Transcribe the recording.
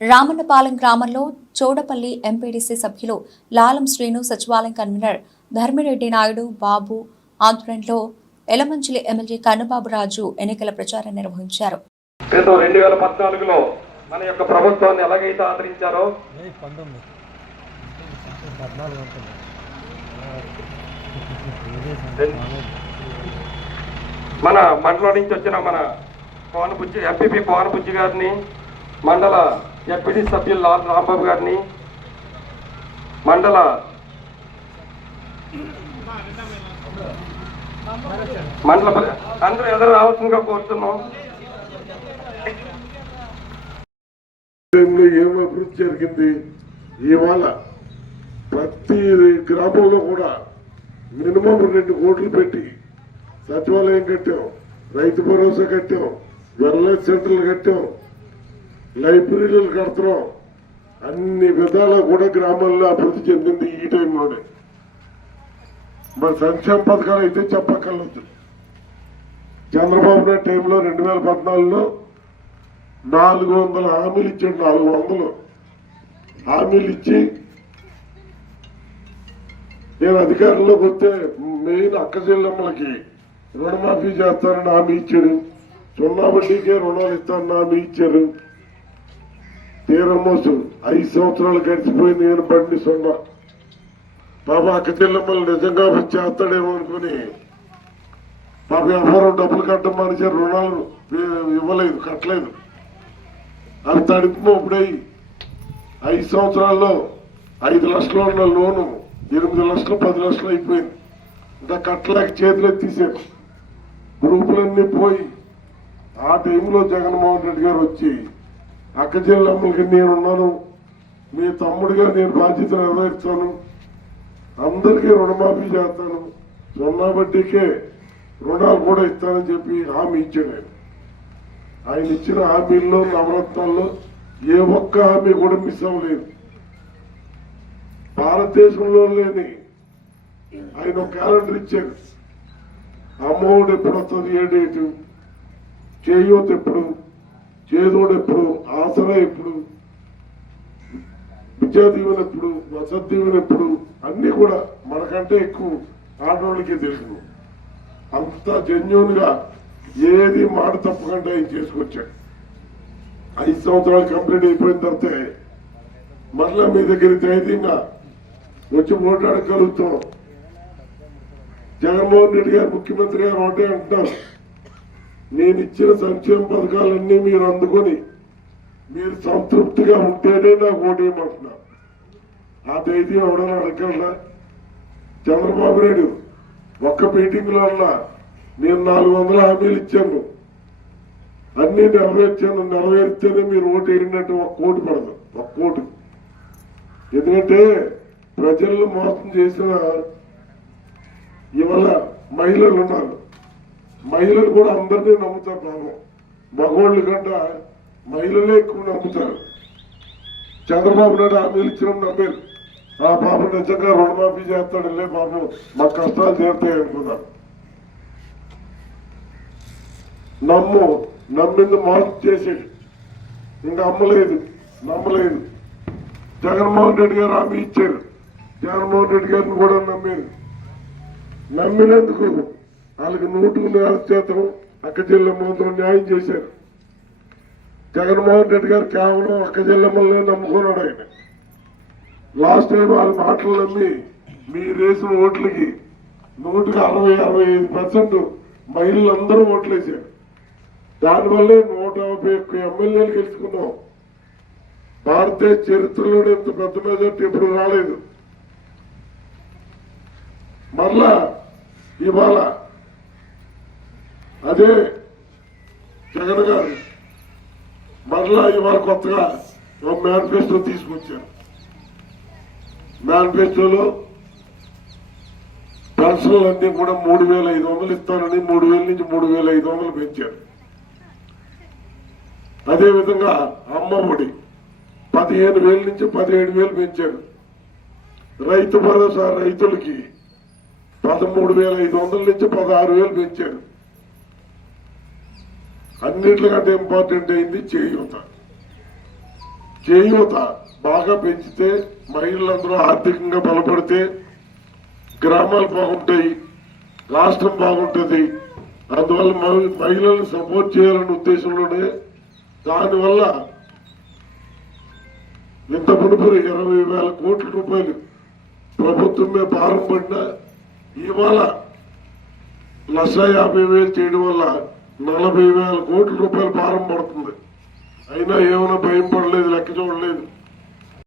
రామన్నపాలెం గ్రామంలో చోడపల్లి ఎంపీడీసీ సభ్యులు లాలం శ్రీను, సచివాలయం కన్వీనర్ ధర్మిరెడ్డి నాయుడు బాబు ఆధ్వర్యంలో ఎలమంచిలి ఎమ్మెల్యే కన్నబాబు రాజు ఎన్నికల ప్రచారం నిర్వహించారు. 2014లో మన యొక్క ప్రభుత్వాన్ని ఎలాగైతే ఆదరించారో మన మండలం నుంచి వచ్చిన మన కోనబుజ్జి ఎంపీపీ కోనబుజ్జి గారిని, మండల ఎంపీడీ సభ్యులు లాల్ రాంబాబు గారిని, మండల అందరూ ఎదురు రావాల్సిందిగా కోరుతున్నాం. ఏం అభివృద్ధి జరిగింది? ఇవాళ ప్రతి గ్రామంలో కూడా మినిమం 2 కోట్లు పెట్టి సచివాలయం కట్టాం, రైతు భరోసా కట్టాం, వెల్నెస్ సెంటర్లు కట్టాం, లైబ్రరీలు కడుతున్నాం. అన్ని విధాలా కూడా గ్రామాల్లో అభివృద్ధి చెందింది ఈ టైంలోనే. మరి సంక్షేమ పథకాలు అయితే చెప్పక్కర్లేదు. చంద్రబాబు నాయుడు టైంలో 2014లో 400 హామీలు ఇచ్చాడు. 400 హామీలు ఇచ్చి నేను అధికారంలోకి వస్తే మెయిన్ అక్క చెల్లెమ్మలకి రుణమాఫీ చేస్తానని హామీ ఇచ్చాడు. 0 వడ్డీకే రుణాలు ఇస్తానని హామీ ఇచ్చారు. తీరమోసు 5 సంవత్సరాలు గడిచిపోయింది. నేను బండి 0 పాప అక్క చెల్లెమ్మలు నిజంగా చేస్తాడేమో అనుకుని పాప ఎవరు డబ్బులు కట్టమనిచ్చారు, రుణాలు ఇవ్వలేదు, కట్టలేదు. అది తడిపి ఇప్పుడై 5 సంవత్సరాల్లో 5 లక్షలు ఉన్న లోను 8 లక్షలు 10 లక్షలు అయిపోయింది. ఇంకా కట్టలేక చేతిలో తీసారు. గ్రూపులన్నీ పోయి ఆ టైంలో జగన్మోహన్ రెడ్డి గారు వచ్చి అక్క చెల్లెమ్మలకి నేనున్నాను, మీ తమ్ముడిగా నేను బాధ్యత నెరవేర్చాను, అందరికీ రుణమాఫీ చేస్తాను, 0 వడ్డీకే రుణాలు కూడా ఇస్తానని చెప్పి హామీ ఇచ్చాడు. ఆయన ఇచ్చిన హామీల్లో నవరత్నాల్లో ఏ ఒక్క హామీ కూడా మిస్ అవ్వలేదు. భారతదేశంలో లేని ఆయన ఒక క్యాలెండర్ ఇచ్చారు. అమ్మఒడి ఎప్పుడు వస్తుంది, ఏ డేటు, చేయూత ఎప్పుడు, చేదోడు ఎప్పుడు, ఆసరా ఎప్పుడు, విద్యా దీవెన ఎప్పుడు, వసతి దీవెన ఎప్పుడు, అన్ని కూడా మనకంటే ఎక్కువ ఆడవాళ్ళకే తెలుసు. అంత జెన్యూన్ గా ఏది మాట తప్పకుండా ఆయన చేసుకొచ్చాడు. 5 సంవత్సరాలు కంప్లీట్ అయిపోయిన తర్వాత మరలా మీ దగ్గర ధైర్యంగా వచ్చి ఓటాడగలుగుతాం. జగన్మోహన్ రెడ్డి గారు ముఖ్యమంత్రి గారు ఒకటే అంటున్నారు, నేను ఇచ్చిన సంక్షేమ పథకాలన్నీ మీరు అందుకొని మీరు సంతృప్తిగా ఉంటేనే నాకు ఓటేయమంటున్నారు. ఆ ధైర్యం ఎవడన్నా అడగలరా? చంద్రబాబు నాయుడు ఒక్క మీటింగ్ లో అన్నా నేను 400 హామీలు ఇచ్చాను, అన్ని నెరవేర్చాను, నెరవేర్తేనే మీరు ఓటు వేయండి. 1 కోటి పడదు, 1 కోటి. ఎందుకంటే ప్రజలను మోసం చేసిన ఇవాళ మహిళలు ఉన్నారు. మహిళలు కూడా అందరినీ నమ్ముతారు. పాపం మగవాళ్ళు కంటే మహిళలే ఎక్కువ నమ్ముతారు. చంద్రబాబు నాయుడు హామీలు ఇచ్చిన నమ్మారు. ఆ పాప నిజంగా రుణమాఫీ చేస్తాడులే, పాపం మా కష్టాలు చేస్తాయి అనుకున్నారు. నమ్మింది మోసం చేసేది. ఇంకా నమ్మలేదు. జగన్మోహన్ రెడ్డి గారు హామీ ఇచ్చారు. జగన్మోహన్ రెడ్డి గారిని కూడా నమ్మినందుకు వాళ్ళకి 100% అక్క చెల్లెమ్మలతో న్యాయం చేశారు. జగన్మోహన్ రెడ్డి గారు కేవలం అక్క చెల్లెమ్మలనే నమ్ముకున్నాడు. ఆయన లాస్ట్ టైం వాళ్ళ మాటలు నమ్మి మీరేసిన ఓట్లకి 160-65% మహిళలందరూ ఓట్లేశారు. దానివల్లే 151 ఎమ్మెల్యేలు గెలుచుకున్నాం. భారతదేశ చరిత్రలోనే ఇంత పెద్ద మెజార్టీ ఎప్పుడు రాలేదు. మరలా ఇవాళ అదే జగన్ గారు మరలా ఇవాళ కొత్తగా ఒక మేనిఫెస్టో తీసుకొచ్చారు. మేనిఫెస్టోలో పెన్షన్లన్నీ కూడా 3,500 ఇస్తానని 3,000 నుంచి 3,500 పెంచారు. అదేవిధంగా అమ్మఒడి 15,000 నుంచి 17,000 పెంచారు. రైతు భరోసా రైతులకి 13,500 నుంచి 16,000 పెంచారు. అన్నింటికంటే ఇంపార్టెంట్ అయింది చేయూత. చేయూత బాగా పెంచితే మహిళలందరూ ఆర్థికంగా బలపడితే గ్రామాలు బాగుంటాయి, రాష్ట్రం బాగుంటుంది. అందువల్ల మహిళలను సపోర్ట్ చేయాలనే ఉద్దేశంలోనే దానివల్ల ఇంత మునుపు 20,000 కోట్ల రూపాయలు ప్రభుత్వమే భారం పడినా ఇవాళ 1,50,000 చేయడం వల్ల 40,000 కోట్ల రూపాయలు భారం పడుతుంది. అయినా ఏమైనా భయం పడలేదు, లెక్క చూడలేదు.